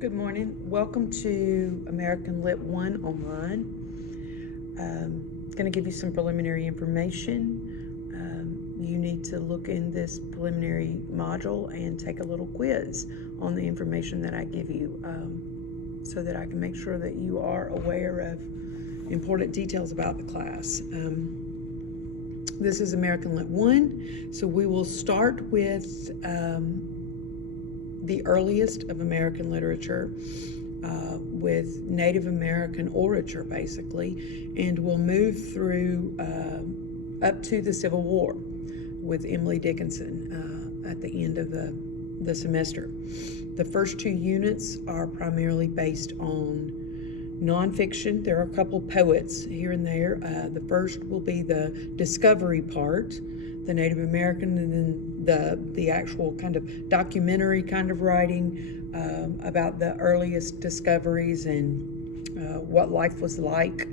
Good morning. Welcome to American Lit 1 online. Going to give you some preliminary information. You need to look in this preliminary module and take a little quiz on the information that I give you so that I can make sure that you are aware of important details about the class. This is American Lit 1, so we will start with the earliest of American literature with Native American orature, basically, and we'll move through up to the Civil War with Emily Dickinson at the end of the semester. The first two units are primarily based on nonfiction. There are a couple poets here and there. The first will be the discovery part, the Native American, and then the actual kind of documentary kind of writing about the earliest discoveries and what life was like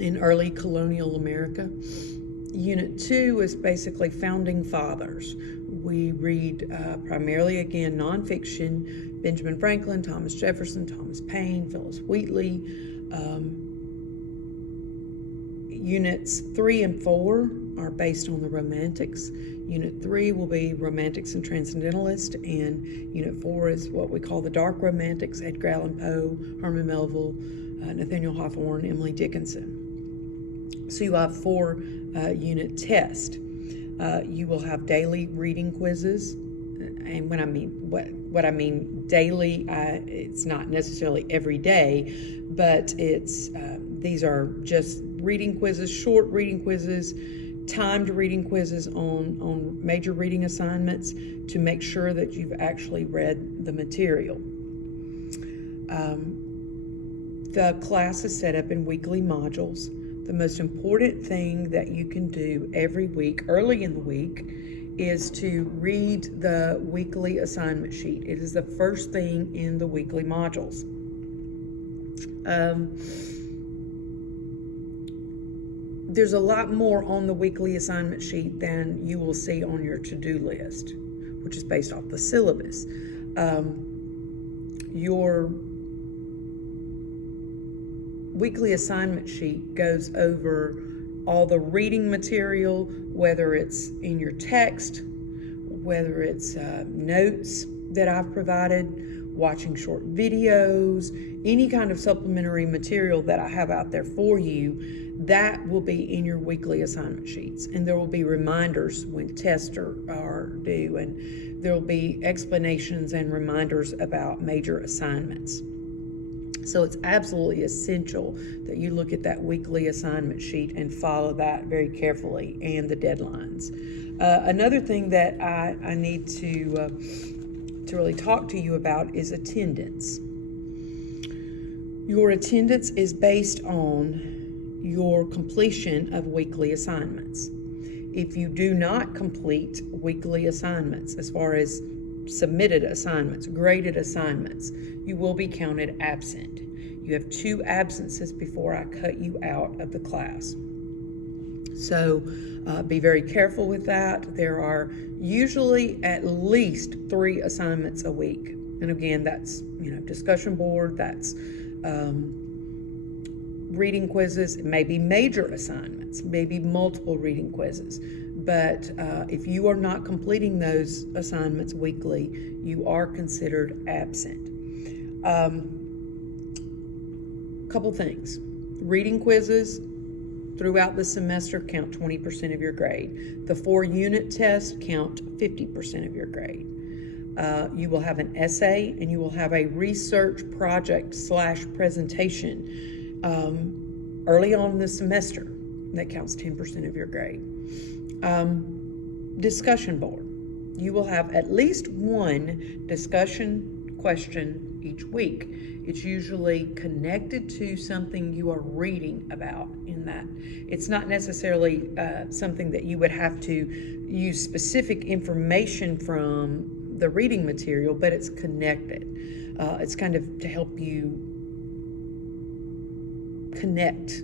in early colonial America. Unit 2 is basically founding fathers. We read primarily, again, nonfiction: Benjamin Franklin, Thomas Jefferson, Thomas Paine, Phillis Wheatley. Units 3 and 4 are based on the Romantics. Unit 3 will be Romantics and Transcendentalists, and Unit 4 is what we call the Dark Romantics: Edgar Allan Poe, Herman Melville, Nathaniel Hawthorne, Emily Dickinson. So you have 4 unit test. You will have daily reading quizzes, and when I mean what I mean daily, it's not necessarily every day, but it's these are just reading quizzes, short reading quizzes, timed reading quizzes on major reading assignments to make sure that you've actually read the material. The class is set up in weekly modules. The most important thing that you can do every week, early in the week, is to read the weekly assignment sheet. It is the first thing in the weekly modules. There's a lot more on the weekly assignment sheet than you will see on your to-do list, which is based off the syllabus. Your weekly assignment sheet goes over all the reading material, whether it's in your text, whether it's notes that I've provided, watching short videos, any kind of supplementary material that I have out there for you. That will be in your weekly assignment sheets, and there will be reminders when tests are due, and there will be explanations and reminders about major assignments. So it's absolutely essential that you look at that weekly assignment sheet and follow that very carefully, and the deadlines. Another thing that I need to really talk to you about is attendance. Your attendance is based on your completion of weekly assignments. If you do not complete weekly assignments, as far as submitted assignments, graded assignments, you will be counted absent. You have 2 absences before I cut you out of the class. So be very careful with that. There are usually at least 3 assignments a week. And again, that's discussion board, that's reading quizzes, it may be major assignments, maybe multiple reading quizzes. But if you are not completing those assignments weekly, you are considered absent. Couple things. Reading quizzes throughout the semester count 20% of your grade. The 4 unit tests count 50% of your grade. You will have an essay, and you will have a research project / presentation early on in the semester that counts 10% of your grade. Discussion board. You will have at least 1 discussion question each week. It's usually connected to something you are reading about in that. It's not necessarily something that you would have to use specific information from the reading material, but it's connected. It's kind of to help you connect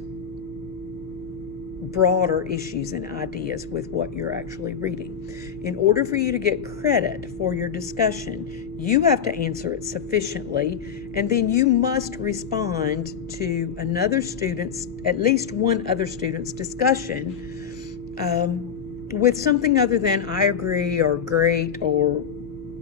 broader issues and ideas with what you're actually reading. In order for you to get credit for your discussion, you have to answer it sufficiently, and then you must respond to another student's, at least one other student's discussion with something other than I agree or great or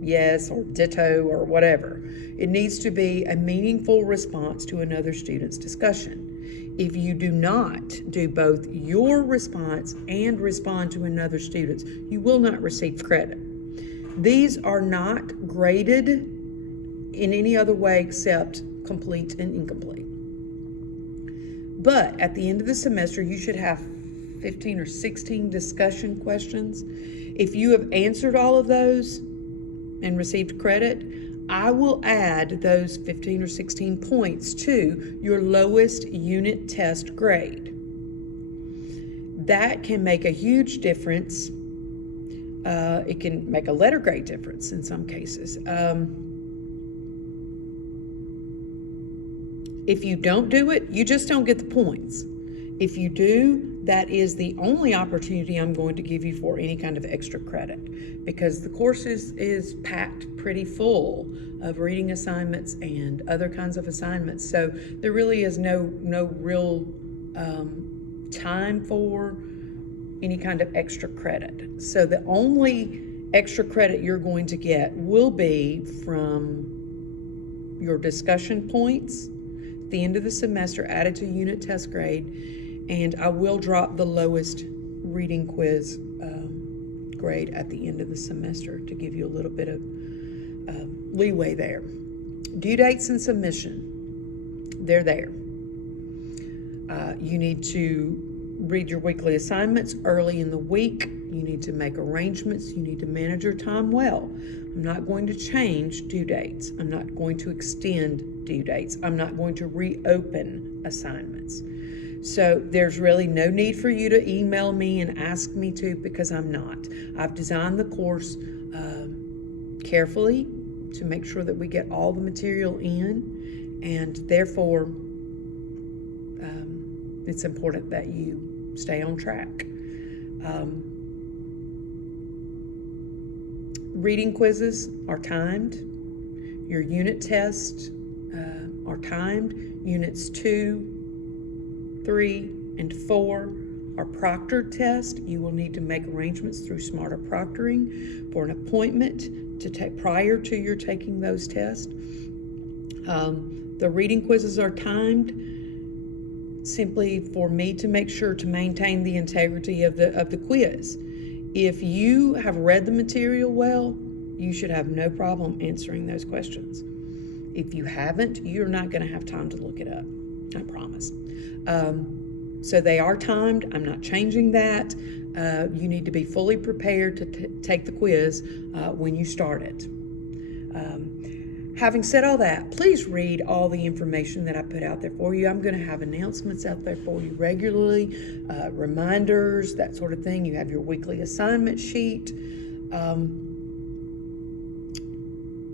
yes or ditto or whatever. It needs to be a meaningful response to another student's discussion. If you do not do both your response and respond to another student's, you will not receive credit. These are not graded in any other way except complete and incomplete. But at the end of the semester, you should have 15 or 16 discussion questions. If you have answered all of those and received credit, I will add those 15 or 16 points to your lowest unit test grade. That can make a huge difference. It can make a letter grade difference in some cases. If you don't do it, you just don't get the points. If you do, that is the only opportunity I'm going to give you for any kind of extra credit, because the course is packed pretty full of reading assignments and other kinds of assignments. So there really is no real time for any kind of extra credit. So the only extra credit you're going to get will be from your discussion points at the end of the semester added to unit test grade. And I will drop the lowest reading quiz grade at the end of the semester to give you a little bit of leeway there. Due dates and submission, they're there. You need to read your weekly assignments early in the week. You need to make arrangements. You need to manage your time well. I'm not going to change due dates. I'm not going to extend due dates. I'm not going to reopen assignments. So there's really no need for you to email me and ask me to, because I'm not. I've designed the course carefully to make sure that we get all the material in, and therefore it's important that you stay on track. Reading quizzes are timed. Your unit tests are timed. Units 2, 3, and 4 are proctored tests. You will need to make arrangements through Smarter Proctoring for an appointment to take prior to your taking those tests. The reading quizzes are timed simply for me to make sure to maintain the integrity of the quiz. If you have read the material well, you should have no problem answering those questions. If you haven't, you're not going to have time to look it up, I promise. So they are timed. I'm not changing that. You need to be fully prepared to take the quiz when you start it. Having said all that, please read all the information that I put out there for you. I'm going to have announcements out there for you regularly, reminders, that sort of thing. You have your weekly assignment sheet.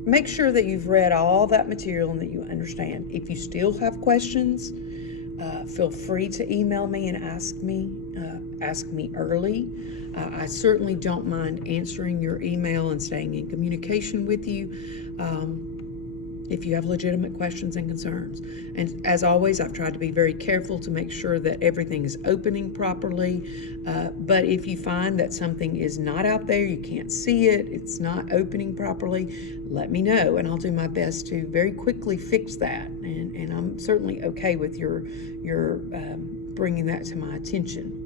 Make sure that you've read all that material and that you understand. If you still have questions, feel free to email me and ask me early. I certainly don't mind answering your email and staying in communication with you if you have legitimate questions and concerns. And as always, I've tried to be very careful to make sure that everything is opening properly. But if you find that something is not out there, you can't see it, it's not opening properly, let me know, and I'll do my best to very quickly fix that. And I'm certainly okay with your bringing that to my attention.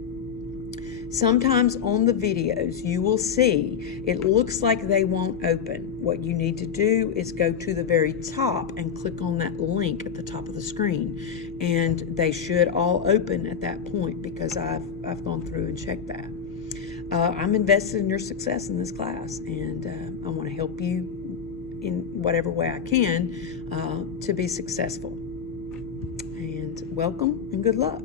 Sometimes on the videos you will see it looks like they won't open. What you need to do is go to the very top and click on that link at the top of the screen, and they should all open at that point, because I've gone through and checked that. I'm invested in your success in this class, and I want to help you in whatever way I can to be successful. And welcome and good luck.